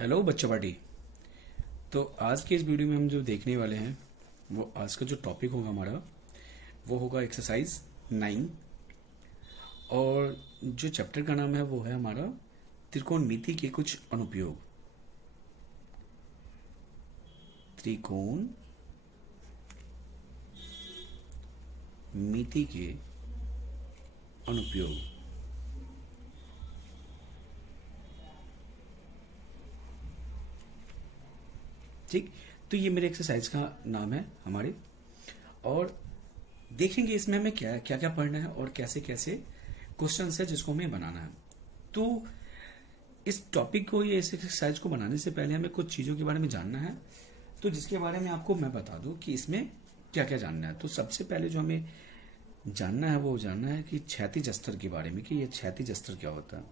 Hello बच्चा party. तो आज के इस वीडियो में हम जो देखने वाले हैं वो आज का जो टॉपिक होगा हमारा वो होगा एक्सरसाइज 9। और जो चैप्टर का नाम है वो है हमारा त्रिकोणमिति के कुछ अनुप्रयोग। त्रिकोण मिति के अनुप्रयोग। ठीक, तो ये मेरे एक्सरसाइज का नाम है हमारे। और देखेंगे इसमें हमें क्या क्या क्या पढ़ना है और कैसे कैसे क्वेश्चन है जिसको हमें बनाना है। तो इस टॉपिक को, ये इस एक्सरसाइज को बनाने से पहले हमें कुछ चीज़ों के बारे में जानना है, तो जिसके बारे में आपको मैं बता दूं कि इसमें क्या क्या जानना है। तो सबसे पहले जो हमें जानना है वो जानना है कि क्षैतिज अस्तर के बारे में, कि ये क्षैतिज अस्तर क्या होता है।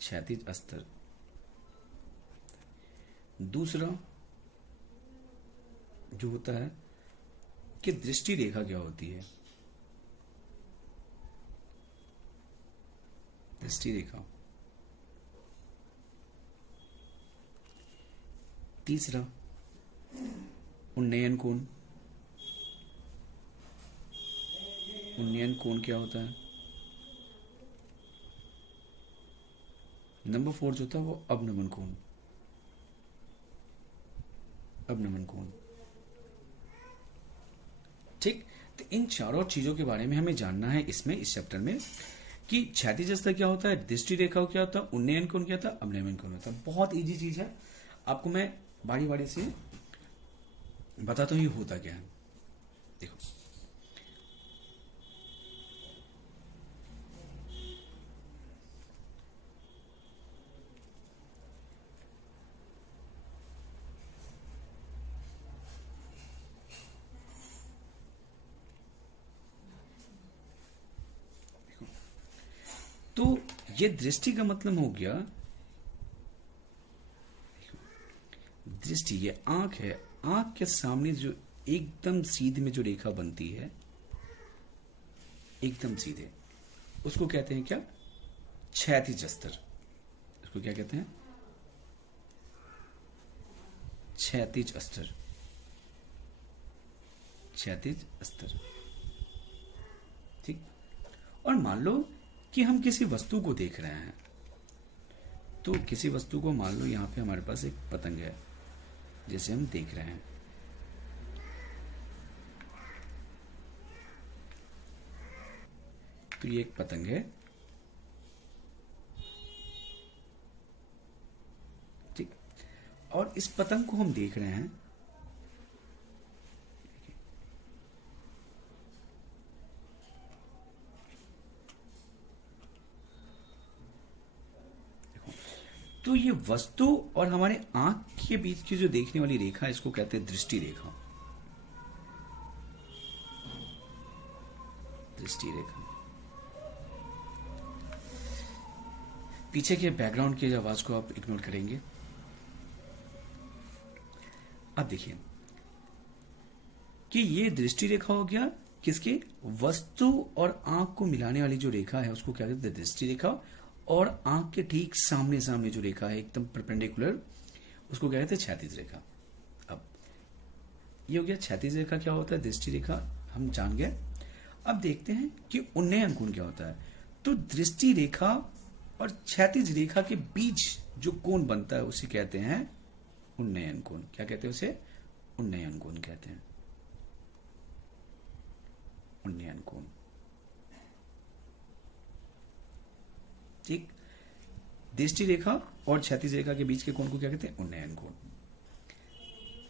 क्षैतिज अस्तर। दूसरा जो होता है कि दृष्टि रेखा क्या होती है। दृष्टि रेखा। तीसरा उन्नयन कोण। उन्नयन कोण क्या होता है। नंबर 4 जो होता है वो अवनमन कोण। अवनमन कोण। ठीक, तो इन चारों चीजों के बारे में हमें जानना है इसमें, इस चैप्टर में, कि क्षैतिज अस्तर क्या होता है, दृष्टि रेखा क्या होता है, उन्नयन कोण क्या होता है, अवनमन कोण होता है। बहुत इजी चीज है, आपको मैं बारी बारी से बताता हूं ये होता क्या है। देखो, तो ये दृष्टि का मतलब हो गया, दृष्टि ये आंख है। आंख के सामने जो एकदम सीधे में जो रेखा बनती है, एकदम सीधे, उसको कहते हैं क्या, क्षैतिज अस्तर। उसको क्या कहते हैं, क्षैतिज अस्तर। क्षैतिज अस्तर। ठीक, और मान लो कि हम किसी वस्तु को देख रहे हैं, तो किसी वस्तु को, मान लो यहां पे हमारे पास एक पतंग है जिसे हम देख रहे हैं। तो ये एक पतंग है। ठीक, और इस पतंग को हम देख रहे हैं। तो ये वस्तु और हमारे आंख के बीच की जो देखने वाली रेखा है, इसको कहते हैं दृष्टि रेखा। दृष्टि रेखा। पीछे के बैकग्राउंड की आवाज को आप इग्नोर करेंगे। अब देखिए कि ये दृष्टि रेखा हो गया किसके, वस्तु और आंख को मिलाने वाली जो रेखा है उसको क्या कहते हैं, दृष्टि रेखा। और आंख के ठीक सामने सामने जो रेखा है एकदम परपेंडिकुलर, उसको क्या कहते हैं, क्षैतिज रेखा। अब ये हो गया क्षैतिज रेखा क्या होता है, दृष्टि रेखा हम जान गए। अब देखते हैं कि उन्नयन कोण क्या होता है। तो दृष्टि रेखा और क्षैतिज रेखा के बीच जो कोण बनता है उसे कहते हैं उन्नयन कोण। क्या कहते हैं उसे, उन्नयन कोण कहते हैं। उन्नयन कोण। ठीक, दृष्टि रेखा और क्षैतिज रेखा के बीच के कोण को क्या कहते हैं, उन्नयन कोण।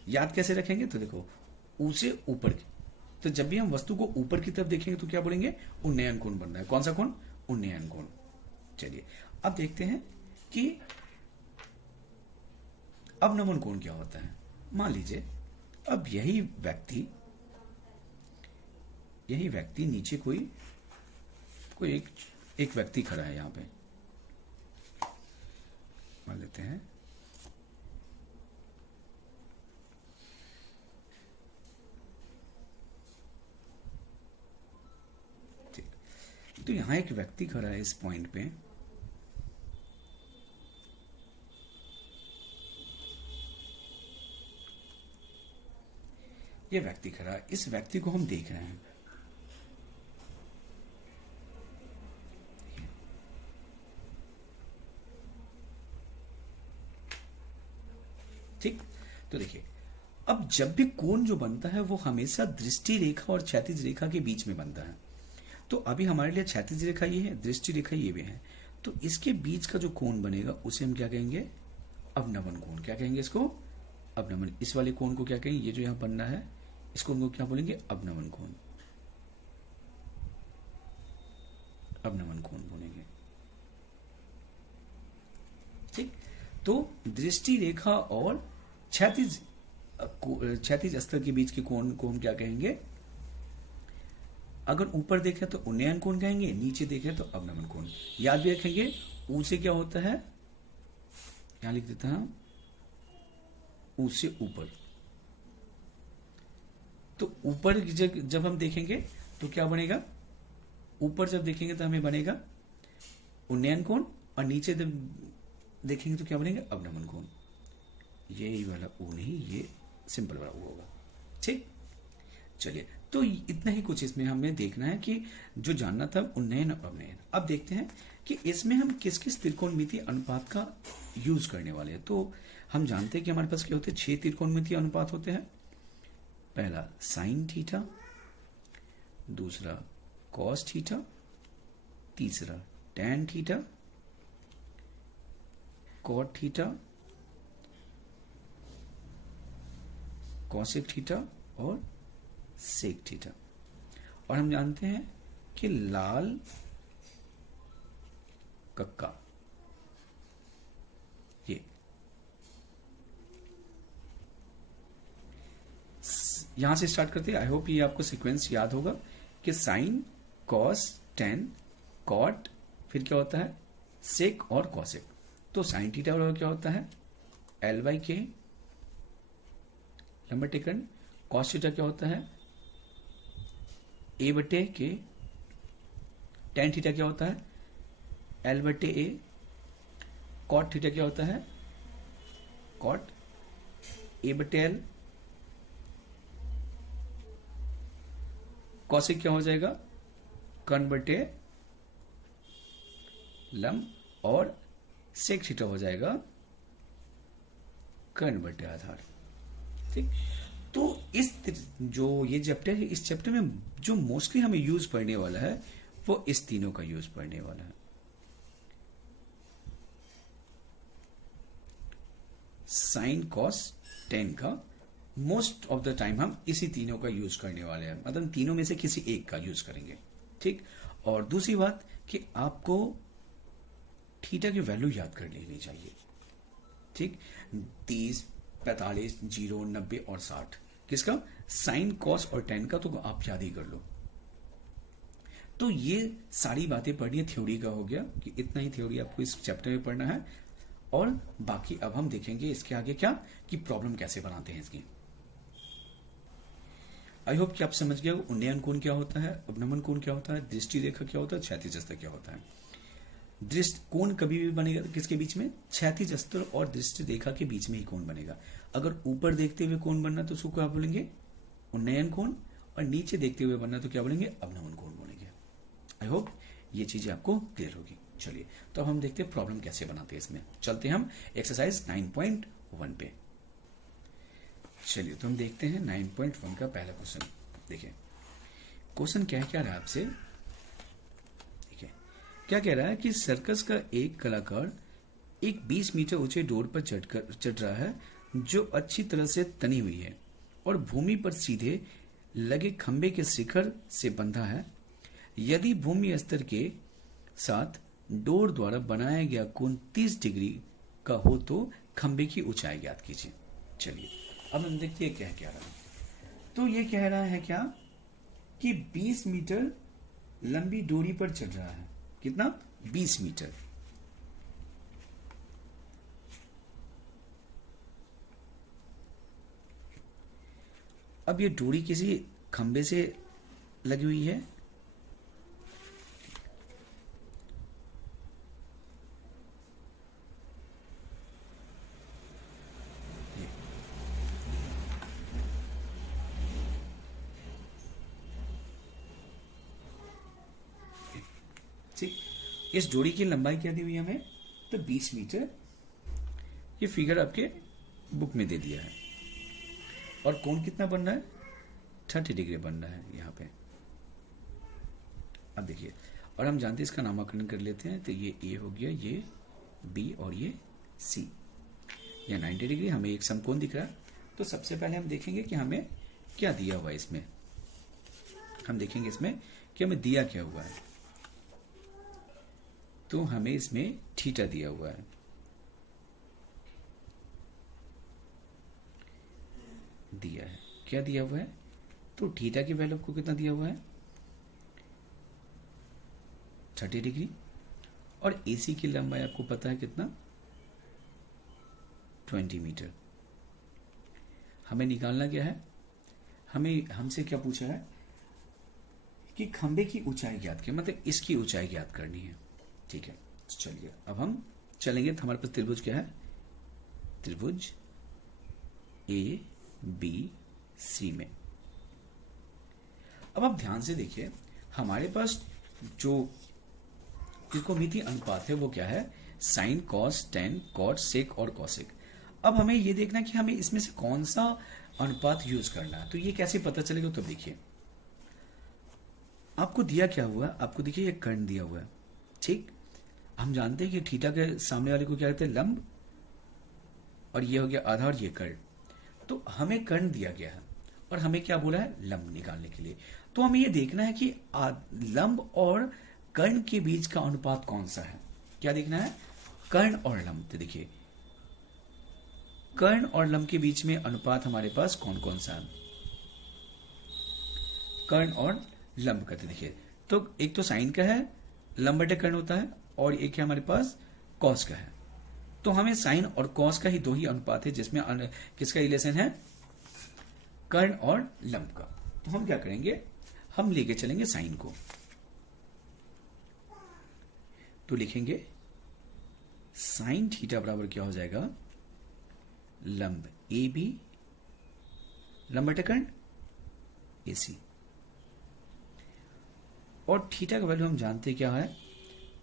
याद कैसे रखेंगे, तो देखो, उसे ऊपर की, तो जब भी हम वस्तु को ऊपर की तरफ देखेंगे तो क्या बोलेंगे, उन्नयन कोण बन रहा है। कौन सा कोण, उन्नयन कोण। चलिए अब देखते हैं कि अवनमन कोण क्या होता है। मान लीजिए अब यही व्यक्ति नीचे कोई एक व्यक्ति खड़ा है यहां पे, मान लेते हैं। ठीक, तो यहां एक व्यक्ति खड़ा है इस पॉइंट पे, ये व्यक्ति खड़ा है, इस व्यक्ति को हम देख रहे हैं। ठीक, तो देखिए अब जब भी कोण जो बनता है वो हमेशा दृष्टि रेखा और क्षैतिज रेखा के बीच में बनता है। तो अभी हमारे लिए क्षैतिज रेखा ये है, दृष्टि रेखा ये भी है, तो इसके बीच का जो कोण बनेगा उसे हम क्या कहेंगे, अवनमन कोण। क्या कहेंगे इसको, अवनमन। इस वाले कोण को क्या कहेंगे, ये जो यहां बनना है इस कोण को क्या बोलेंगे, अवनमन कोण। अवनमन कोण बोलेंगे। ठीक, तो दृष्टि रेखा और क्षैतिज स्तर के बीच के कोण को हम क्या कहेंगे, अगर ऊपर देखें तो उन्नयन कोण कहेंगे, नीचे देखें तो अवनमन कोण। याद भी रखेंगे ऊ से क्या होता है, यहां लिख देता हूं, ऊ से ऊपर। तो ऊपर जब हम देखेंगे तो क्या बनेगा, ऊपर जब देखेंगे तो हमें बनेगा उन्नयन कोण, और नीचे जब देखेंगे तो क्या बनेगा, अवनमन कोण। ये वाला ऊ नहीं, ये सिंपल वाला ऊ होगा। ठीक, चलिए तो इतना ही कुछ इसमें हमें देखना है कि जो जानना था उन्नयन और अवनयन। अब देखते हैं कि इसमें हम किस किस त्रिकोणमितीय अनुपात का यूज करने वाले हैं। तो हम जानते हैं कि हमारे पास क्या होते हैं, 6 त्रिकोणमितीय अनुपात होते हैं। पहला साइन थीटा, दूसरा कॉस थीटा, तीसरा tan theta, cot theta, cosec theta और सेक थीटा। और हम जानते हैं कि लाल कक्का, ये यहां से स्टार्ट करते हैं। आई होप ये आपको सीक्वेंस याद होगा कि साइन, कॉस, टेन, कॉट, फिर क्या होता है सेक और कॉसेक। तो साइन थीटा क्या होता है, एल बाई के लंबा टेकन। कॉस थीटा क्या होता है, ए बटे के। टेन थीटा क्या होता है, एल बटे ए। कॉट थीटा क्या होता है, कॉट ए बटे एल। कॉसेक क्या हो जाएगा, कर्ण बटे लंब। और सेक थीटा हो जाएगा कर्ण बटे आधार। ठीक, तो इस जो ये चैप्टर है, इस चैप्टर में जो मोस्टली हमें यूज पढ़ने वाला है वो इस तीनों का यूज पढ़ने वाला है। साइन, कॉस, टेन का मोस्ट ऑफ द टाइम हम इसी तीनों का यूज करने वाले हैं, मतलब तीनों में से किसी एक का यूज करेंगे। ठीक, और दूसरी बात कि आपको थीटा की वैल्यू याद कर लेनी चाहिए। ठीक, 30, 45, 0, 90 और 60 किसका, साइन, कॉस और टेन का, तो आप याद ही कर लो। तो ये सारी बातें पढ़नी है, थ्योरी का हो गया कि इतना ही थ्योरी आपको इस चैप्टर में पढ़ना है। और बाकी अब हम देखेंगे इसके आगे क्या, कि प्रॉब्लम कैसे बनाते हैं इसकी। आई होप कि आप समझ गए उन्नयन कोण क्या होता है, अवनमन कोण क्या होता है, दृष्टि रेखा क्या होता है, क्षैतिज स्तर क्या होता है। दृष्टि कोण कभी भी बनेगा किसके बीच में, क्षैतिज स्तर और दृष्टि रेखा के बीच में ही कोण बनेगा। अगर ऊपर देखते हुए कोण बनना तो उसको क्या बोलेंगे, उन्नयन कोण, और नीचे देखते हुए बनना तो क्या बोलेंगे, अवनमन कोण बोलेंगे। आई होप ये चीजें आपको क्लियर होगी। चलिए तो अब हम देखते हैं प्रॉब्लम कैसे बनाते हैं। इसमें चलते हैं हम एक्सरसाइज 9.1 पे। चलिए तो हम देखते हैं 9.1 का पहला क्वेश्चन। देखिए क्वेश्चन क्या कह रहा है आपसे, देखिए क्या कह रहा है कि सर्कस का एक कलाकार एक 20 मीटर ऊंचे डोर पर चढ़ रहा है जो अच्छी तरह से तनी हुई है और भूमि पर सीधे लगे खंबे के शिखर से बंधा है। यदि भूमि स्तर के साथ डोर द्वारा बनाया गया कोण 30 डिग्री का हो तो खंबे की ऊंचाई ज्ञात कीजिए। चलिए अब हम देखते हैं क्या कह रहा है। तो ये कह रहा है क्या कि 20 मीटर लंबी डोरी पर चढ़ रहा है, कितना, 20 मीटर। अब ये डोरी किसी खंबे से लगी हुई है, इस जोड़ी की लंबाई क्या दी हुई है हमें, तो 20 मीटर। ये फिगर आपके बुक में दे दिया है। और कोण कितना बन रहा है, 30 डिग्री बन रहा है यहाँ पे। अब देखिए, और हम जानते हैं इसका नामकरण कर लेते हैं। तो ये ए हो गया, ये बी और ये सी। या 90 डिग्री हमें एक समकोण दिख रहा है। तो सबसे पहले हम देखेंगे कि हमें क्या दिया हुआ है इसमें। हम देखेंगे इसमें कि हमें दिया क्या हुआ है। तो हमें इसमें थीटा दिया हुआ है। दिया है, क्या दिया हुआ है, तो थीटा की वैल्यू आपको कितना दिया हुआ है, 30 डिग्री। और एसी की लंबाई आपको पता है कितना, 20 मीटर। हमें निकालना क्या है, हमें हमसे क्या पूछा है कि खंबे की ऊंचाई ज्ञात की, मतलब इसकी ऊंचाई ज्ञात करनी है। ठीक है, तो चलिए अब हम चलेंगे। तो हमारे पास त्रिभुज क्या है, त्रिभुज ए बी सी में। अब आप ध्यान से देखिए, हमारे पास जो त्रिकोणमितीय अनुपात है वो क्या है, साइन, कॉस, टेन, कॉट, सेक और कॉसेक। अब हमें ये देखना कि हमें इसमें से कौन सा अनुपात यूज करना है। तो ये कैसे पता चलेगा, तो देखिए आपको दिया क्या हुआ, आपको देखिए ये कर्ण दिया हुआ है। ठीक, हम जानते हैं कि थीटा के सामने वाले को क्या कहते हैं, लंब, और ये हो गया आधा और ये कर्ण। तो हमें कर्ण दिया गया है और हमें क्या बोला है, लंब निकालने के लिए। तो हमें ये देखना है कि लंब और कर्ण के बीच का अनुपात कौन सा है। क्या देखना है, कर्ण और लंब। तो देखिए कर्ण और लंब के बीच में अनुपात हमारे पास कौन कौन सा है, कर्ण और लंब का। तो देखिए, तो एक तो साइन का है, लंब बटे कर्ण होता है, और एक है हमारे पास कॉस का है। तो हमें साइन और कॉस का ही दो ही अनुपात है जिसमें किसका रिलेशन है, कर्ण और लंब का। तो हम क्या करेंगे, हम लेके चलेंगे साइन को। तो लिखेंगे साइन थीटा बराबर क्या हो जाएगा, लंब ए बी, लंब बटे कर्ण ए सी। और थीटा का वैल्यू हम जानते हैं क्या है,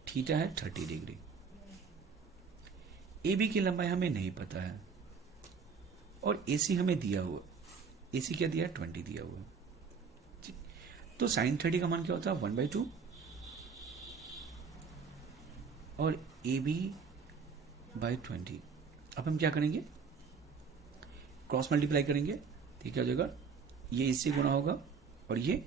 थीटा है 30 डिग्री। ए बी की लंबाई हमें नहीं पता है, और एसी हमें दिया हुआ, एसी क्या दिया, 20 दिया हुआ। तो साइन 30 का मान क्या होता है, 1/2, और ए बी बाई 20। अब हम क्या करेंगे, क्रॉस मल्टीप्लाई करेंगे। ठीक है, हो जाएगा, ये इससे गुणा होगा और ये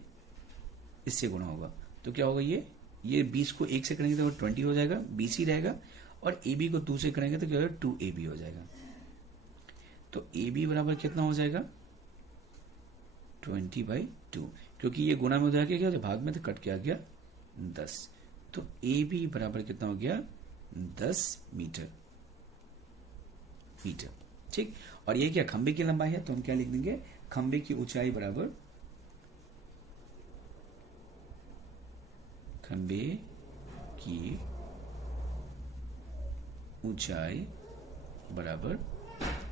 इससे गुणा होगा। तो क्या होगा, ये 20 को 1 से करेंगे तो 20 हो जाएगा, 20 ही रहेगा। और ए बी को 2 से करेंगे तो क्या होगा, 2ab हो जाएगा। तो ए बी बराबर कितना हो जाएगा, 20/2। क्योंकि ये गुणा में हो जाएगा, क्या भाग में, तो कट के आ गया 10। तो ए बी बराबर कितना हो गया, 10 मीटर। ठीक, और ये क्या खंबे की लंबाई है, तो हम क्या लिख देंगे, खंबे की ऊंचाई बराबर, खंबे की ऊंचाई बराबर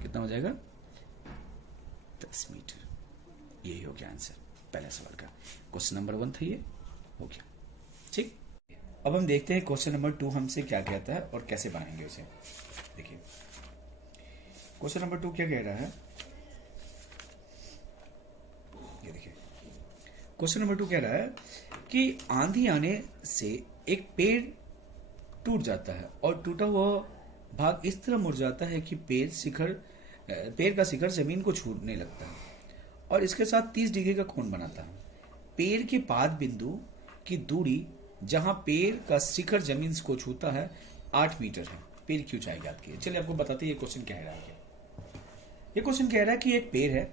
कितना हो जाएगा, 10 मीटर। यही हो गया आंसर पहले सवाल का। क्वेश्चन नंबर 1 था, ये हो गया। ठीक, अब हम देखते हैं क्वेश्चन नंबर 2 हमसे क्या कहता है और कैसे बनाएंगे उसे। देखिए क्वेश्चन नंबर 2 क्या कह रहा है, ये देखिए क्वेश्चन नंबर 2 कह रहा है कि आंधी आने से एक पेड़ टूट जाता है और टूटा हुआ भाग इस तरह मुड़ जाता है कि पेड़ का शिखर जमीन को छूने लगता है और इसके साथ 30 डिग्री का कोण बनाता है। पेड़ के पाद बिंदु की दूरी जहां पेड़ का शिखर जमीन को छूता है 8 मीटर है। पेड़ की ऊंचाई ज्ञात कीजिए। चलिए आपको बताते हैं ये क्वेश्चन कह रहा है। ये क्वेश्चन कह रहा है कि एक पेड़ है,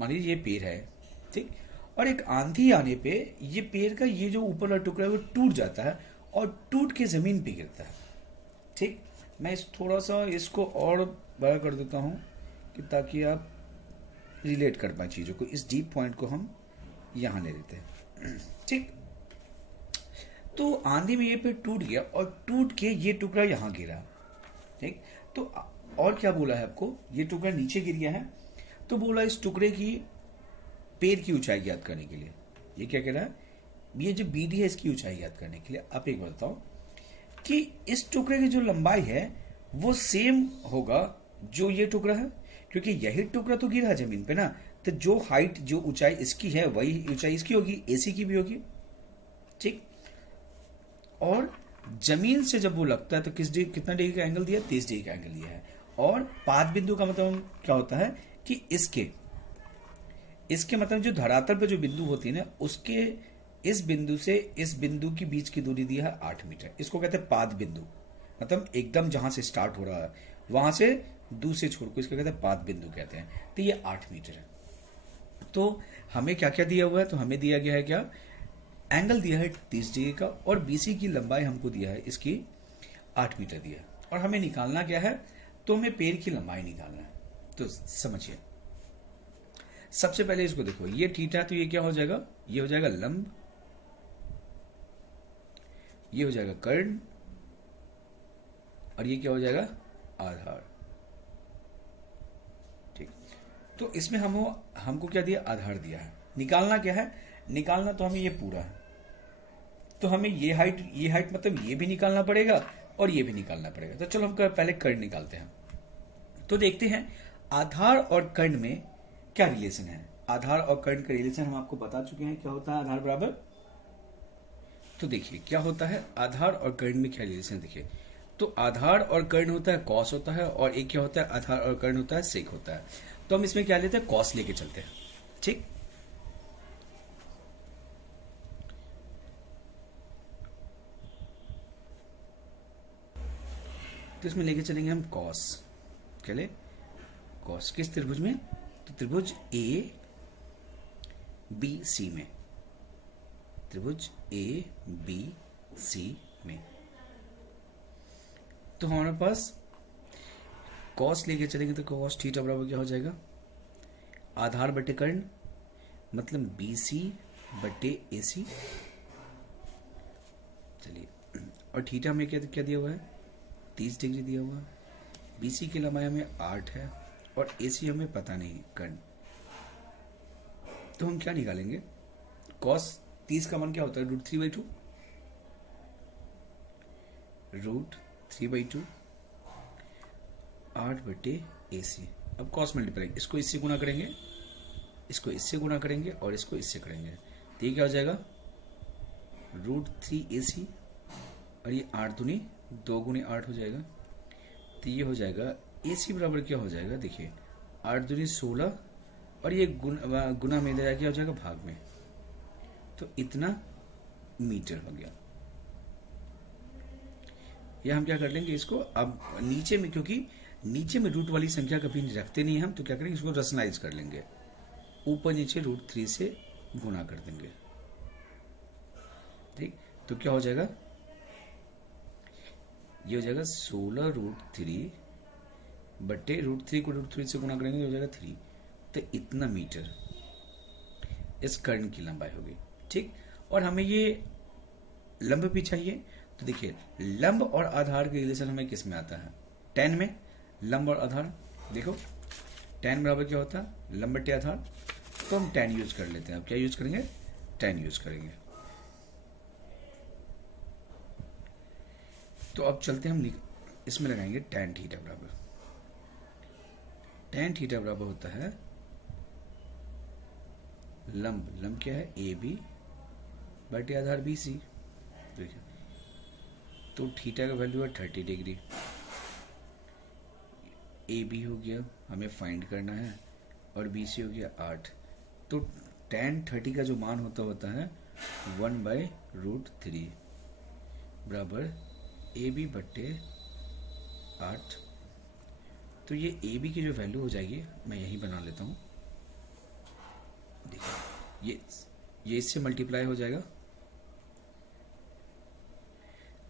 मान लीजिए ये पेड़ है, ठीक, और एक आंधी आने पे ये पेड़ का ये जो ऊपर वाला टुकड़ा है वो टूट जाता है और टूट के जमीन पे गिरता है। ठीक, मैं थोड़ा सा इसको और बड़ा कर देता हूं कि ताकि आप रिलेट कर पाए चीजों को। इस डीप पॉइंट को हम यहां ले लेते हैं। ठीक, तो आंधी में ये पेड़ टूट गया और टूट के ये टुकड़ा यहां गिरा। ठीक, तो और क्या बोला है आपको, ये टुकड़ा नीचे गिर गया है, तो बोला इस टुकड़े की पेड़ की ऊंचाई ज्ञात करने के लिए। ये क्या कह रहा है, ये जो बीडी है इसकी ऊंचाई ज्ञात करने के लिए। आप एक बात बताओ, कि इस टुकड़े की जो लंबाई है वो सेम होगा जो ये टुकड़ा है, क्योंकि यही टुकड़ा तो गिरा है जमीन पे ना। तो जो हाइट, जो ऊंचाई इसकी है वही ऊंचाई इसकी होगी, एसी की भी होगी। ठीक। और जमीन से जब वो लगता है तो कितना डिग्री का एंगल दिया, 30 डिग्री का एंगल दिया है। और पाद बिंदु का मतलब क्या होता है कि इसके मतलब जो धरातल पे जो बिंदु होती है ना, उसके इस बिंदु से इस बिंदु की बीच की दूरी दिया है 8 मीटर। इसको कहते हैं पाद बिंदु, मतलब एकदम जहां से स्टार्ट हो रहा है वहां से दूसरे छोर को इसको कहते हैं पाद बिंदु कहते हैं। तो ये 8 मीटर है। तो हमें क्या क्या दिया हुआ है, तो हमें दिया गया है क्या, एंगल दिया है 30 डिग्री का, और बीसी की लंबाई हमको दिया है इसकी 8 मीटर दिया है। और हमें निकालना क्या है, तो हमें पेड़ की लंबाई निकालना है। तो समझिए, सबसे पहले इसको देखो, ये थीटा, तो ये क्या हो जाएगा, ये हो जाएगा लंब, ये हो जाएगा कर्ण, और ये क्या हो जाएगा, आधार। ठीक। तो इसमें हमको क्या दिया, आधार दिया है। निकालना क्या है, निकालना तो हमें ये पूरा है। तो हमें ये हाइट मतलब ये भी निकालना पड़ेगा और ये भी निकालना पड़ेगा। तो चलो हम पहले कर्ण निकालते हैं। तो देखते हैं आधार और कर्ण में क्या रिलेशन है। आधार और कर्ण का रिलेशन हम आपको बता चुके हैं, क्या होता है आधार बराबर। तो देखिए क्या होता है आधार और कर्ण में क्या रिलेशन, देखिए तो आधार और कर्ण होता है कॉस होता है, और एक क्या होता है आधार और कर्ण होता है सेक होता है। तो हम इसमें क्या लेते हैं, कॉस लेके चलते हैं। ठीक। तो इसमें लेके चलेंगे हम कॉस, क्या ले, कॉस किस त्रिभुज में, तो त्रिभुज ए बी सी में, त्रिभुज ए बी सी में। तो हमारे पास कॉस लेके चलेंगे तो कॉस थीटा बराबर क्या हो जाएगा, आधार बटे कर्ण मतलब बी सी बटे ए सी। चलिए, और थीटा में क्या क्या दिया हुआ है, 30 डिग्री दिया हुआ है। बीसी की लंबाई हमें 8 है और एसी हमें पता नहीं कर्ण। तो हम क्या निकालेंगे, कॉस 30 का मान क्या होता है, √3/2, √3/2 8 बटे AC। अब कॉस मल्टीप्लाई, इसको इससे गुना करेंगे, इसको इससे गुना करेंगे और इसको इससे करेंगे, तो ये क्या हो जाएगा √3AC, और ये 8 दूनी 2 गुने 8 हो जाएगा। तो ये हो जाएगा AC बराबर क्या हो जाएगा, देखिए 8 दूनी 16, और ये गुना में क्या हो जाएगा भाग में, तो इतना मीटर हो गया। या हम क्या कर लेंगे इसको, अब नीचे में, क्योंकि नीचे में रूट वाली संख्या कभी रखते नहीं हम, तो क्या करेंगे इसको रसनाइज कर लेंगे, ऊपर नीचे √3 से गुना कर देंगे। ठीक। तो क्या हो जाएगा, ये हो जाएगा 16 √3 बटे √3 को √3 से गुना करेंगे, हो जाएगा 3। तो इतना मीटर इस कर्ण की लंबाई होगी। ठीक। और हमें ये लंब भी चाहिए, तो देखिए लंब और आधार के रिलेशन हमें किस में आता है, tan में। लंब और आधार देखो, tan बराबर क्या होता है, लंब बटे आधार। तो हम tan यूज कर लेते हैं। अब क्या यूज करेंगे, tan यूज करेंगे। तो अब चलते हैं, हम इसमें लगाएंगे tan थीटा बराबर, tan थीटा बराबर होता है लंब क्या है, AB बटे आधार BC। देखिए तो थीटा का वैल्यू है 30 डिग्री, AB हो गया हमें फाइंड करना है, और BC हो गया 8। तो tan 30 का जो मान होता है 1/√3 बराबर AB बटे 8। तो ये AB की जो वैल्यू हो जाएगी, मैं यही बना लेता हूँ, देखिए ये इससे मल्टीप्लाई हो जाएगा,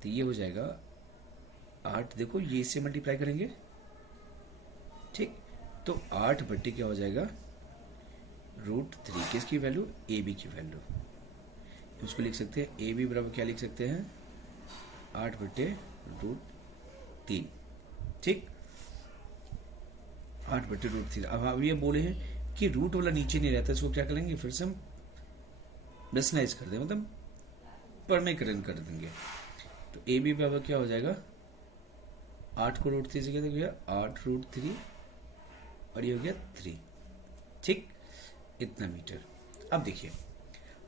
तो ये हो जाएगा 8। देखो ये इससे मल्टीप्लाई करेंगे, ठीक। तो 8 बट्टे क्या हो जाएगा √3, किसकी वैल्यू, AB की वैल्यू। उसको लिख सकते हैं AB बराबर क्या लिख सकते हैं, 8 बट्टे √3। ठीक, 8 बट्टे √3। अब ये बोले हैं कि रूट वाला नीचे नहीं रहता, इसको क्या करेंगे, फिर से हम रेशनलाइज कर दें, मतलब परमेकरण कर देंगे। तो ए बी बराबर क्या हो जाएगा, 8 को √3 से कितना गया, 8√3 और ये हो गया 3। ठीक, इतना मीटर। अब देखिए,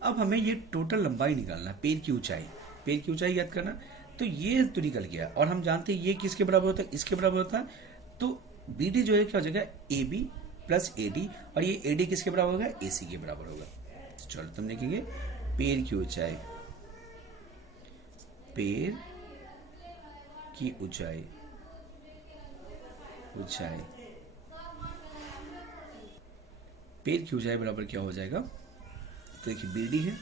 अब हमें ये टोटल लंबाई निकालना, पैर की ऊंचाई, पैर की ऊंचाई याद करना। तो ये तो निकल गया और हम जानते हैं ये किसके बराबर होता है, इसके बराबर होता है। तो बी डी जो है क्या हो जाएगा, A B plus A D, और ये ए डी किसके बराबर होगा, ए सी के बराबर होगा। तो चलो तुम लिखेंगे पैर की ऊंचाई, पैर की ऊंचाई, ऊंचाई, पैर की ऊंचाई बराबर क्या हो जाएगा। तो देखिए बी डी है,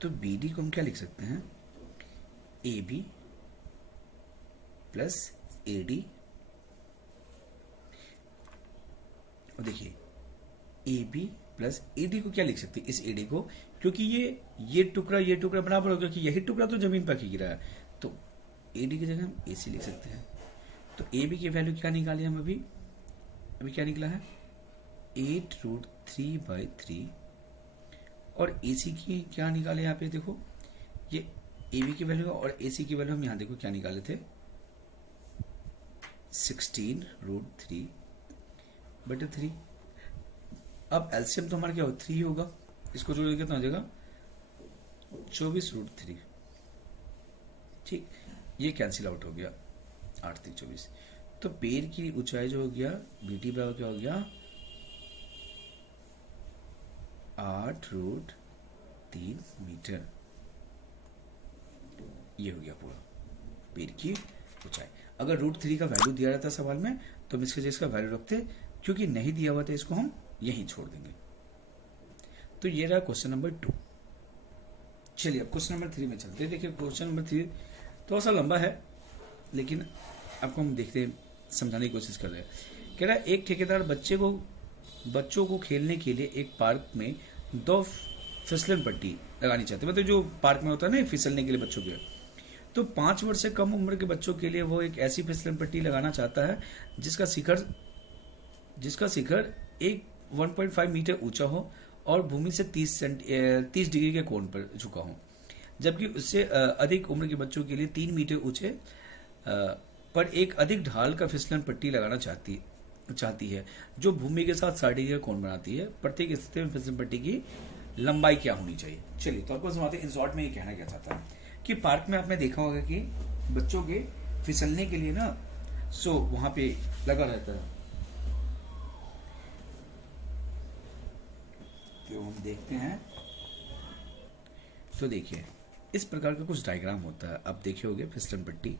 तो बी डी को हम क्या लिख सकते हैं, A B plus A D, और देखिए A B plus A D को क्या लिख सकते हैं, इस ए डी को, क्योंकि ये टुकड़ा बराबर होगा, क्योंकि यही टुकड़ा तो जमीन पर गिरा है। तो ए डी की जगह हम ए सी लिख सकते हैं। तो ए बी की वैल्यू क्या निकाली हम अभी क्या निकला है, 8√3/3, और ए सी की क्या निकाले यहाँ पे देखो, ये ए बी की वैल्यू और ए सी की वैल्यू हम यहाँ देखो क्या निकाले थे, 16√3/3। अब एलसीएम तो हमारा क्या होगा, 3 होगा, इसको जोड़ कितना हो जाएगा, 24√3। ठीक, ये कैंसिल आउट हो गया, 8×3 = 24। तो पैर की ऊंचाई जो हो गया, बी टी बराबर क्या हो गया, 8√3 मीटर। ये हो गया पूरा पैर की ऊंचाई। अगर √3 का वैल्यू दिया रहता सवाल में तो हम इसके जगह इसका वैल्यू रखते, क्योंकि नहीं दिया हुआ था इसको हम यहीं छोड़ देंगे। तो ये रहा क्वेश्चन नंबर 2। चलिए अब क्वेश्चन नंबर 3 में चलते हैं। देखिए क्वेश्चन नंबर 3 थोड़ा सा लंबा है, लेकिन आपको हम देखते हैं, समझाने की कोशिश कर रहे हैं। कह रहा है एक ठेकेदार बच्चों को खेलने के लिए एक पार्क में 2 फिसलन पट्टी लगानी चाहते हैं, मतलब जो पार्क में होता है ना फिसलने के लिए बच्चों के। तो 5 वर्ष से कम उम्र के बच्चों के लिए वो एक ऐसी फिसलन पट्टी लगाना चाहता है जिसका शिखर एक 1.5 मीटर ऊंचा हो और भूमि से 30 डिग्री के कोण पर झुका हो, जबकि उससे अधिक उम्र के बच्चों के लिए 3 मीटर ऊंचे पर एक अधिक ढाल का फिसलन पट्टी लगाना चाहती है जो भूमि के साथ 60 डिग्री का कोण बनाती है। प्रत्येक स्थिति में फिसलन पट्टी की लंबाई क्या होनी चाहिए। चलिए तो आपको समझाते हैं, इन शॉर्ट में ये कहना क्या चाहता है कि पार्क में आपने देखा होगा कि बच्चों के फिसलने के लिए ना वहां पे लगा रहता है। तो हम देखते हैं, तो देखिए इस प्रकार का कुछ डायग्राम होता है, आप देखे होंगे फिसलन पट्टी।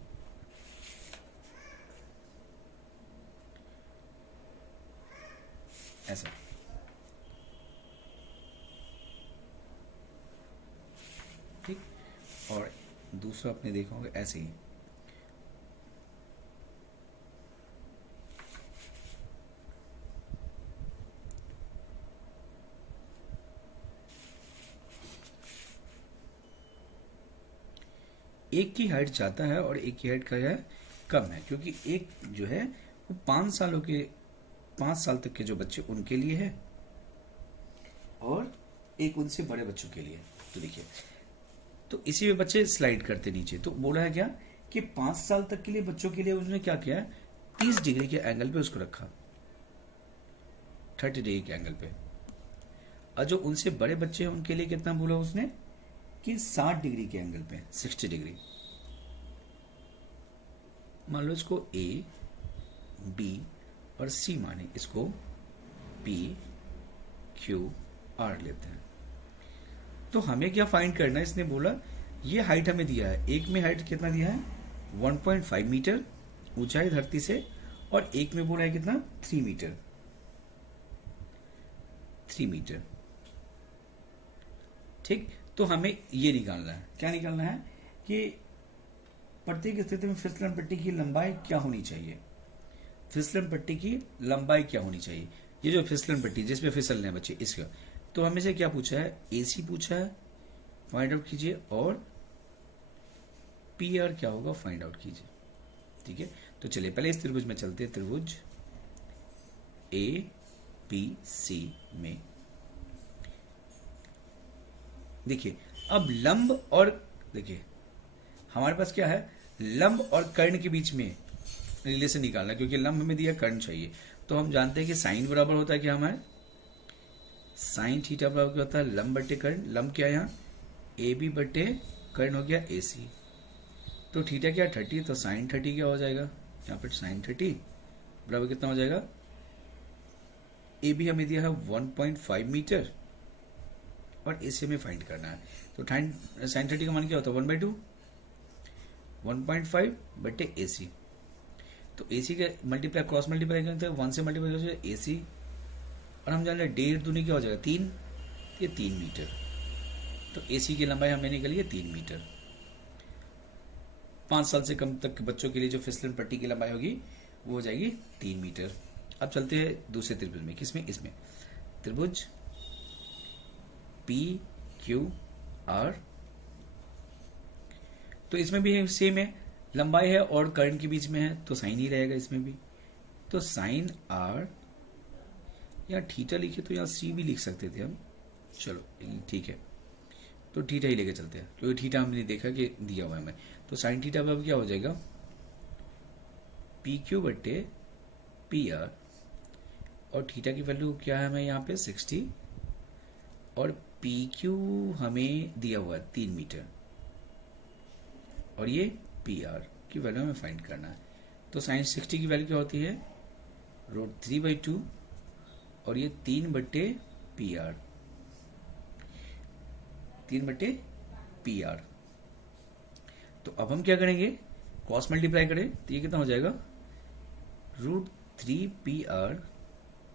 ऐसा ठीक, और दूसरा आपने देखा होगा ऐसे ही। एक की हाइट ज्यादा है और एक की हाइट क्या है, कम है, क्योंकि एक जो है वो 5 साल तक के जो बच्चे उनके लिए है और एक उनसे बड़े बच्चों के लिए। तो देखिए, तो इसी में बच्चे स्लाइड करते नीचे। तो बोला है क्या कि 5 साल तक के लिए बच्चों के लिए उसने क्या किया है, 30 डिग्री के एंगल पे उसको रखा, 30 डिग्री के एंगल पे। और जो उनसे बड़े बच्चे हैं उनके लिए कितना बोला उसने कि 60 डिग्री के एंगल पे, 60 डिग्री। मान लो इसको ए, बी और सी माने, इसको पी, क्यू, आर लेते हैं। तो हमें क्या फाइंड करना है, इसने बोला ये हाइट हमें दिया है, एक में हाइट कितना दिया है 1.5 मीटर ऊंचाई धरती से, और एक में बोला है कितना 3 मीटर, 3 मीटर। ठीक, तो हमें ये निकालना है, क्या निकालना है कि प्रत्येक स्थिति में फिसलन पट्टी की लंबाई क्या होनी चाहिए, फिसलन पट्टी की लंबाई क्या होनी चाहिए। ये जो फिसलन पट्टी जिसपे फिसल रहे हैं बच्चे, इसका तो हमें से क्या पूछा है, एसी पूछा है, फाइंड आउट कीजिए, और पी आर क्या होगा फाइंड आउट कीजिए। ठीक है, तो चलिए पहले इस त्रिभुज में चलते हैं। त्रिभुज ए बी सी में देखिए अब लंब और देखिए हमारे पास क्या है, लंब और कर्ण के बीच में रिलेशन निकालना, क्योंकि लंब हमें दिया, कर्ण चाहिए। तो हम जानते हैं कि साइन बराबर होता है क्या हमारे, साइन थीटा बराबर क्या होता है, लंब बटे कर्ण। लंब क्या है यहाँ, ए बी बटे कर्ण हो गया ए सी। तो थीटा क्या 30, तो साइन 30 क्या हो जाएगा यहाँ पर, साइन 30 बराबर कितना हो जाएगा, ए बी हमें दिया है 1.5 मीटर और ए सी हमें फाइंड करना है। तो साइन 30 का मान क्या होता है 1/2, 1.5 बटे ए सी। तो ए सी के मल्टीप्लाई क्रॉस मल्टीप्लाई करते हैं, 1 से मल्टीप्लाई करते ए सी, और हम जान रहे हैं 1.5 दूनी क्या हो जाएगा 3, ये 3 मीटर। तो ए सी की लंबाई हमें निकली है 3 मीटर। 5 साल से कम तक के बच्चों के लिए जो फिसलन पट्टी की लंबाई होगी वो हो जाएगी 3 मीटर। अब चलते हैं दूसरे त्रिभुज में, किसमें, इसमें त्रिभुज पी क्यू आर। तो इसमें भी सेम है, लंबाई है और कर्ण के बीच में है, तो साइन ही रहेगा इसमें भी। तो साइन आर, या थीटा लिखे तो यहाँ सी भी लिख सकते थे हम, चलो ठीक है, तो थीटा ही लेके चलते हैं, क्योंकि थीटा हमने देखा कि दिया हुआ है हमें। तो साइन थीटा पर क्या हो जाएगा, पी क्यू बटे पी आर, और थीटा की वैल्यू क्या है हमें यहाँ पे 60, और पी क्यू हमें दिया हुआ है 3 मीटर, और ये पी आर की वैल्यू हमें फाइंड करना है। तो साइन 60 की वैल्यू क्या होती है √3/2, और ये 3 बटे पी आर, 3 बटे पी आर। तो अब हम क्या करेंगे, क्रॉस मल्टीप्लाई करें तो ये कितना हो जाएगा, √3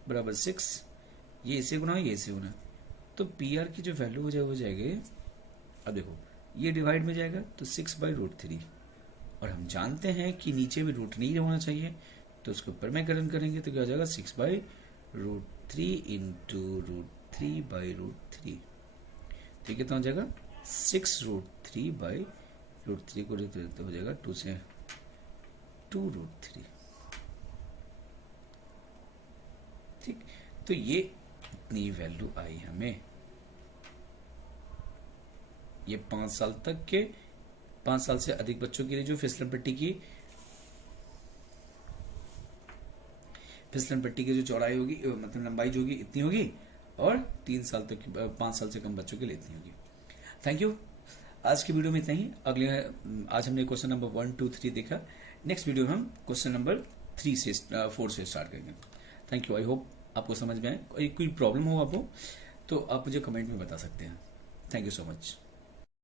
बराबर 6, ये इसे गुना ये इसे गुना, तो पी आर की जो वैल्यू हो जाएगी, अब देखो ये डिवाइड में जाएगा तो 6/√3, और हम जानते हैं कि नीचे भी रूट नहीं होना चाहिए, तो उसके ऊपर में करण करेंगे तो क्या हो जाएगा 6/√3 इंटू √3/√3। तो कितना हो जाएगा 6√3/√3 को तो हो जाएगा 2 से 2√3। ठीक, तो ये इतनी वैल्यू आई हमें। ये 5 साल तक के, 5 साल से अधिक बच्चों के लिए जो फिसलन पट्टी की जो चौड़ाई होगी, मतलब लंबाई जो होगी इतनी होगी, और 3 साल तक, 5 साल से कम बच्चों के लिए इतनी होगी। Thank you. आज की वीडियो में इतना ही। आज हमने क्वेश्चन नंबर 1, 2, 3 देखा। नेक्स्ट वीडियो में हम क्वेश्चन नंबर 4 से स्टार्ट करेंगे। Thank you. आई होप आपको समझ में आए। कोई प्रॉब्लम हो आपको तो आप मुझे कमेंट में बता सकते हैं। Thank you so much.